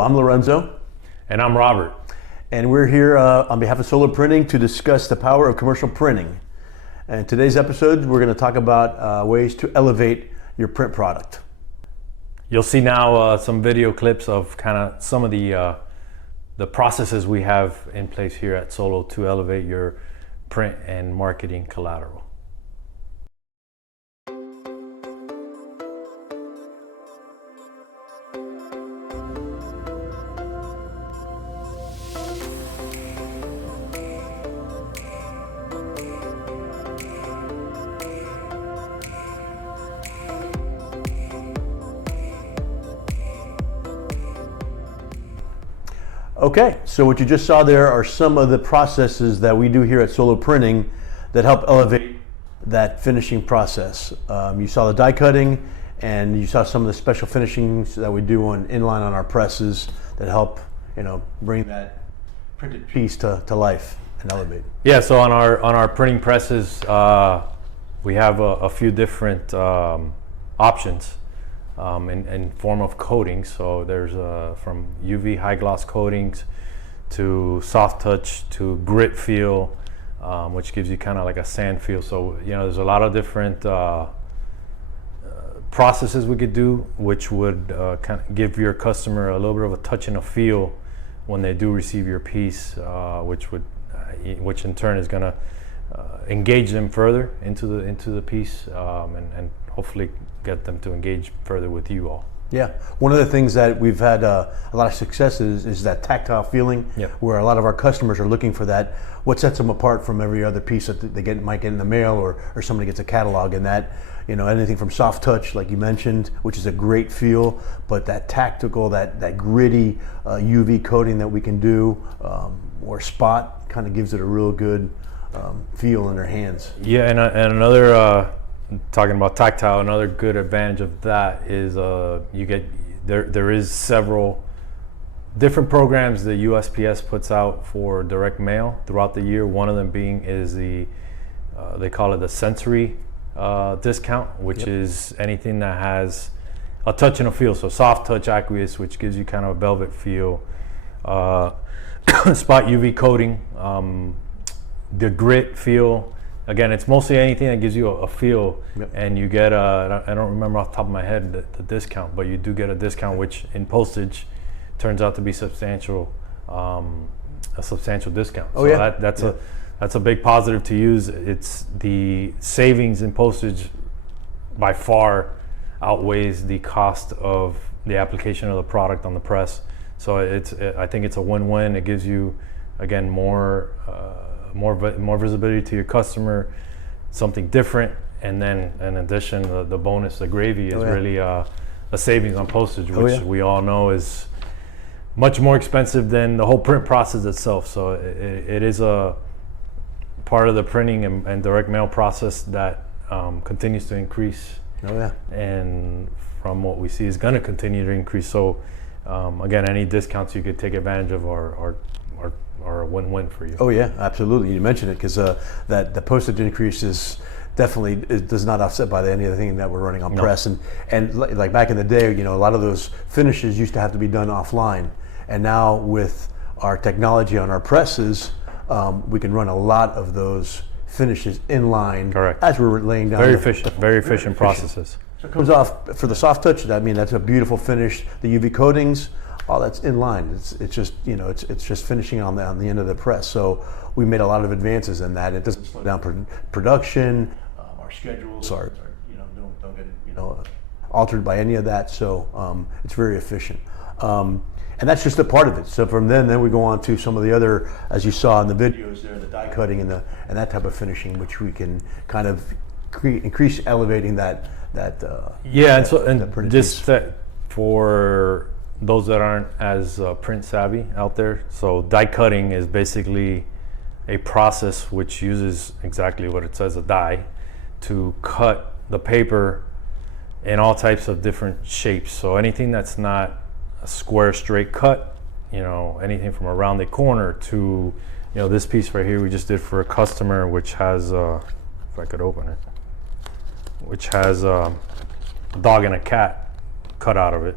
Hello, I'm Lorenzo. And I'm Robert. And we're here on behalf of Solar Printing to discuss the power of commercial printing. And today's episode, we're going to talk about ways to elevate your print product. You'll see now some video clips of kind of some of the processes we have in place here at Solo to elevate your print and marketing collateral. Okay, so what you just saw there are some of the processes that we do here at Solo Printing that help elevate that finishing process. You saw the die cutting, and you saw some of the special finishings that we do inline on our presses that help, bring that printed piece to life and elevate. Yeah, so on our printing presses, we have a few different options. In form of coatings. So there's from UV high gloss coatings to soft touch to grit feel, which gives you kind of like a sand feel. So there's a lot of different processes we could do, which would kind of give your customer a little bit of a touch and a feel when they do receive your piece, which in turn is going to engage them further into the piece, and hopefully get them to engage further with you all. Yeah, one of the things that we've had a lot of success is that tactile feeling, where a lot of our customers are looking for that. What sets them apart from every other piece that they might get in the mail, or somebody gets a catalog, and that, anything from soft touch, like you mentioned, which is a great feel, but that tactical, that gritty UV coating that we can do, or spot, kind of gives it a real good feel in their hands. Yeah, and another talking about tactile, another good advantage of that is there is several different programs the USPS puts out for direct mail throughout the year. One of them being is they call it the sensory discount, which is anything that has a touch and a feel. So soft touch aqueous, which gives you kind of a velvet feel, spot UV coating, the grit feel. Again, it's mostly anything that gives you a feel, and you get I don't remember off the top of my head the discount, but you do get a discount, which in postage turns out to be substantial, a substantial discount. That's a big positive to use. It's the savings in postage by far outweighs the cost of the application of the product on the press. So I think it's a win-win. It gives you, again, more visibility to your customer, something different, and then in addition, the bonus, the gravy, is really a savings on postage, which we all know is much more expensive than the whole print process itself. So it is a part of the printing and direct mail process that continues to increase. And from what we see is going to continue to increase. So again, any discounts you could take advantage of are a win-win for you. Oh yeah, absolutely. You mentioned it because that the postage increase is definitely does not offset by any of the thing that we're running on press. And like back in the day, a lot of those finishes used to have to be done offline, and now with our technology on our presses, we can run a lot of those finishes inline. Correct. As we're laying down. Very efficient processes. So it comes off for the soft touch. That's a beautiful finish. The UV coatings, all that's in line. It's just it's just finishing on the end of the press. So we made a lot of advances in that. It doesn't slow down production. Our schedules are don't get altered by any of that. So it's very efficient. And that's just a part of it. So from then we go on to some of the other, as you saw in the videos there, the die cutting and that type of finishing, which we can kind of increase elevating that. For those that aren't as print savvy out there, so die cutting is basically a process which uses exactly what it says, a die, to cut the paper in all types of different shapes. So anything that's not a square straight cut, anything from around the corner to this piece right here we just did for a customer, which has if I could open it, which has a dog and a cat cut out of it.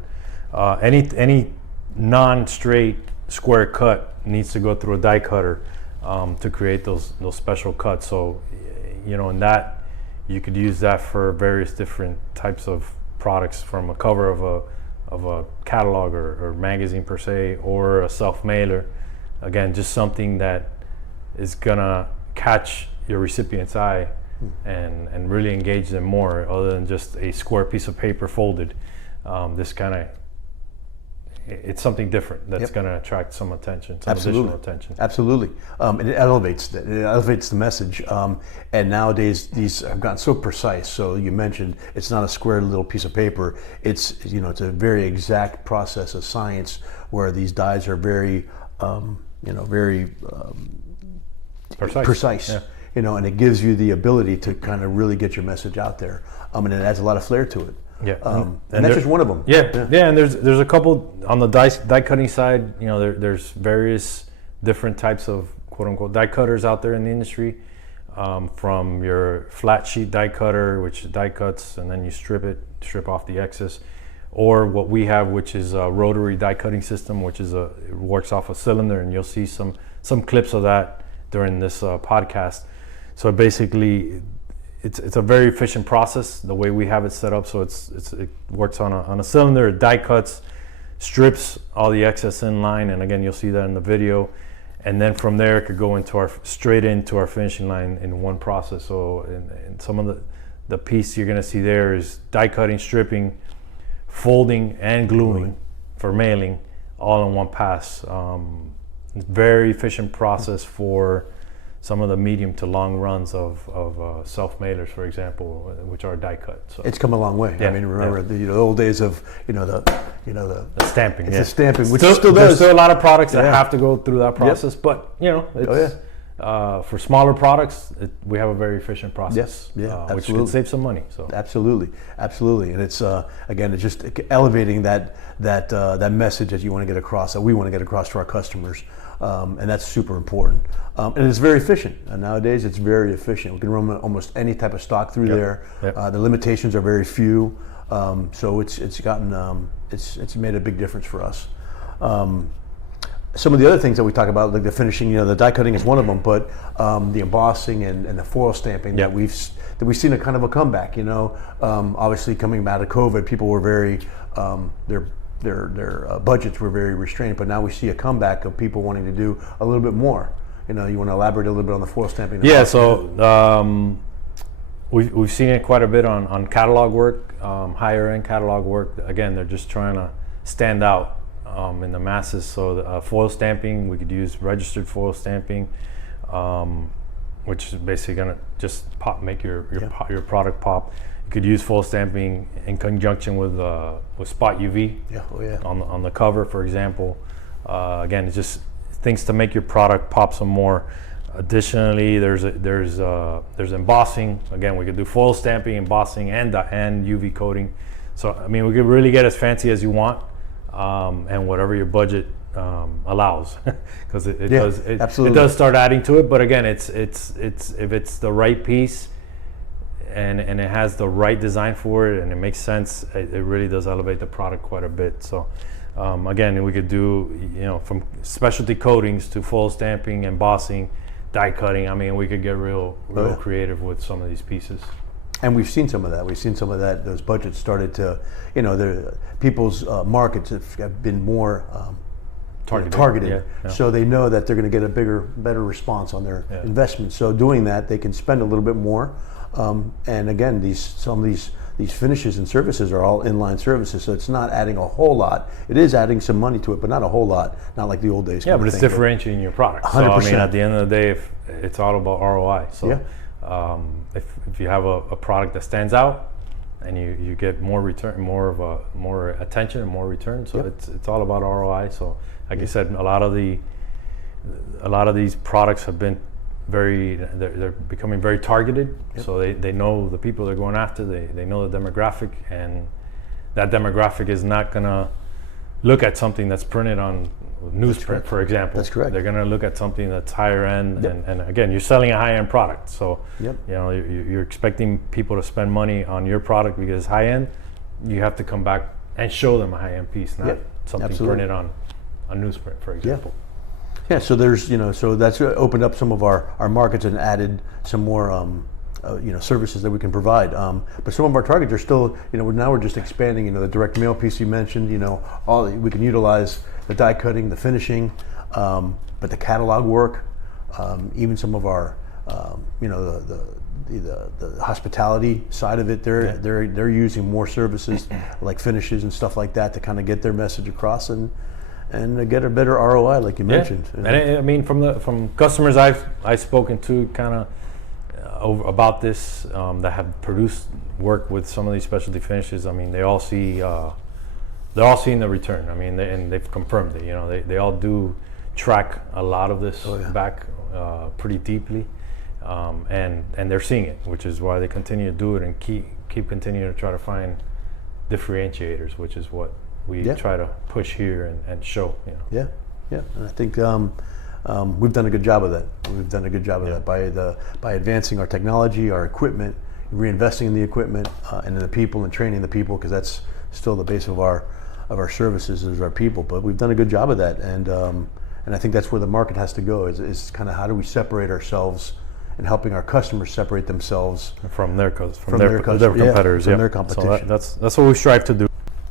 Any non-straight square cut needs to go through a die cutter to create those special cuts. So, in that you could use that for various different types of products, from a cover of a catalog or magazine per se, or a self-mailer. Again, just something that is gonna catch your recipient's eye and really engage them more, other than just a square piece of paper folded. It's something different that's going to attract some attention, some additional attention. Absolutely. And it elevates the message. And nowadays these have gotten so precise. So you mentioned it's not a square little piece of paper. It's it's a very exact process of science where these dyes are very very precise. Yeah. And it gives you the ability to kind of really get your message out there. And it adds a lot of flair to it. Yeah, and that's just one of them. Yeah, and there's a couple on the die cutting side. There's various different types of quote unquote die cutters out there in the industry. From your flat sheet die cutter, which die cuts and then you strip off the excess, or what we have, which is a rotary die cutting system, which is it works off a cylinder, and you'll see some clips of that during this podcast. So basically, it's a very efficient process the way we have it set up. So it works on a cylinder. It die cuts, strips all the excess in line, and again, you'll see that in the video. And then from there, it could go straight into our finishing line in one process. So in some of the piece you're gonna see there is die cutting, stripping, folding, and gluing for mailing, all in one pass. Very efficient process for some of the medium to long runs of self-mailers, for example, which are die cut. So it's come a long way. Yeah, I mean, remember the old days of the stamping. The stamping, which still still does. There's still a lot of products that have to go through that process, but it's for smaller products, we have a very efficient process. Which could save some money. So absolutely, and it's again, it's just elevating that message that you want to get across, that we want to get across to our customers. And that's super important. And it's very efficient. And nowadays, it's very efficient. We can run almost any type of stock through there. The limitations are very few. So it's gotten it's made a big difference for us. Some of the other things that we talk about, like the finishing, the die cutting is one of them, but the embossing and the foil stamping that we've seen a kind of a comeback. Obviously coming out of COVID, people were very their budgets were very restrained, but now we see a comeback of people wanting to do a little bit more. You want to elaborate a little bit on the foil stamping? Yeah, so we've seen it quite a bit on catalog work, higher end catalog work. Again, they're just trying to stand out in the masses. So foil stamping, we could use registered foil stamping, which is basically gonna just make your product pop. You could use foil stamping in conjunction with spot UV on the cover, for example. Again, it's just things to make your product pop some more. Additionally, there's embossing. Again, we could do foil stamping, embossing, and UV coating. So I mean, we could really get as fancy as you want, and whatever your budget allows, because it does start adding to it. But again, it's if it's the right piece. And it has the right design for it, and it makes sense. It really does elevate the product quite a bit. So, again, we could do from specialty coatings to foil stamping, embossing, die cutting. I mean, we could get real creative with some of these pieces. And we've seen some of that. We've seen some of that. Those budgets started to, people's markets have been more targeted. So they know that they're going to get a better response on their investment. So doing that, they can spend a little bit more. And again, some of these finishes and services are all inline services, so it's not adding a whole lot. It is adding some money to it, but not a whole lot. Not like the old days. Yeah, but it's differentiating your product. 100%. So I mean, at the end of the day, it's all about ROI. So if you have a product that stands out, and you get more return, more attention and more return. So it's all about ROI. So like you said, a lot of these products have been they're becoming very targeted. So they know the people they're going after, they know the demographic, and that demographic is not gonna look at something that's printed on newsprint, for example. That's correct. They're gonna look at something that's higher end, and again, you're selling a high end product, so you're expecting people to spend money on your product because it's high end. You have to come back and show them a high end piece, something Absolutely. printed on newsprint, for example. Yeah, so there's, so that's opened up some of our markets and added some more, services that we can provide. But some of our targets are still, now we're just expanding, the direct mail piece you mentioned, all we can utilize the die cutting, the finishing, but the catalog work, even some of our, the hospitality side of it, they're using more services like finishes and stuff like that to kind of get their message across and get a better ROI, like you mentioned. And I mean, from customers I've spoken to, kind of about this, that have produced work with some of these specialty finishes. I mean, they all see they're all seeing the return. I mean, and they've confirmed it. They all do track a lot of this back pretty deeply, and they're seeing it, which is why they continue to do it and keep continuing to try to find differentiators, which is what we try to push here and show. Yeah, and I think we've done a good job of that. We've done a good job of that by advancing our technology, our equipment, reinvesting in the equipment, and in the people and training the people, because that's still the base of our services is our people. But we've done a good job of that, and I think that's where the market has to go. Is kind of how do we separate ourselves and helping our customers separate themselves from their competitors, from their competition. So that's what we strive to do.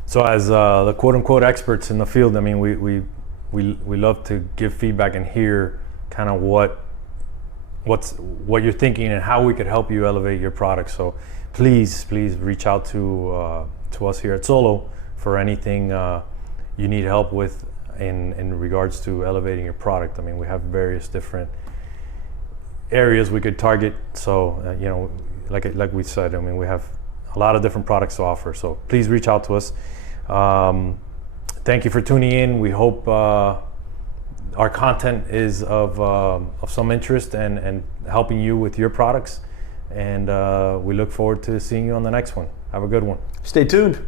So as the quote unquote experts in the field, I mean, we love to give feedback and hear kind of what you're thinking and how we could help you elevate your product. So please reach out to us here at Solo for anything you need help with in regards to elevating your product. I mean, we have various different areas we could target. So like we said, I mean, we have a lot of different products to offer. So please reach out to us. Thank you for tuning in. We hope our content is of some interest and helping you with your products. And we look forward to seeing you on the next one. Have a good one. Stay tuned.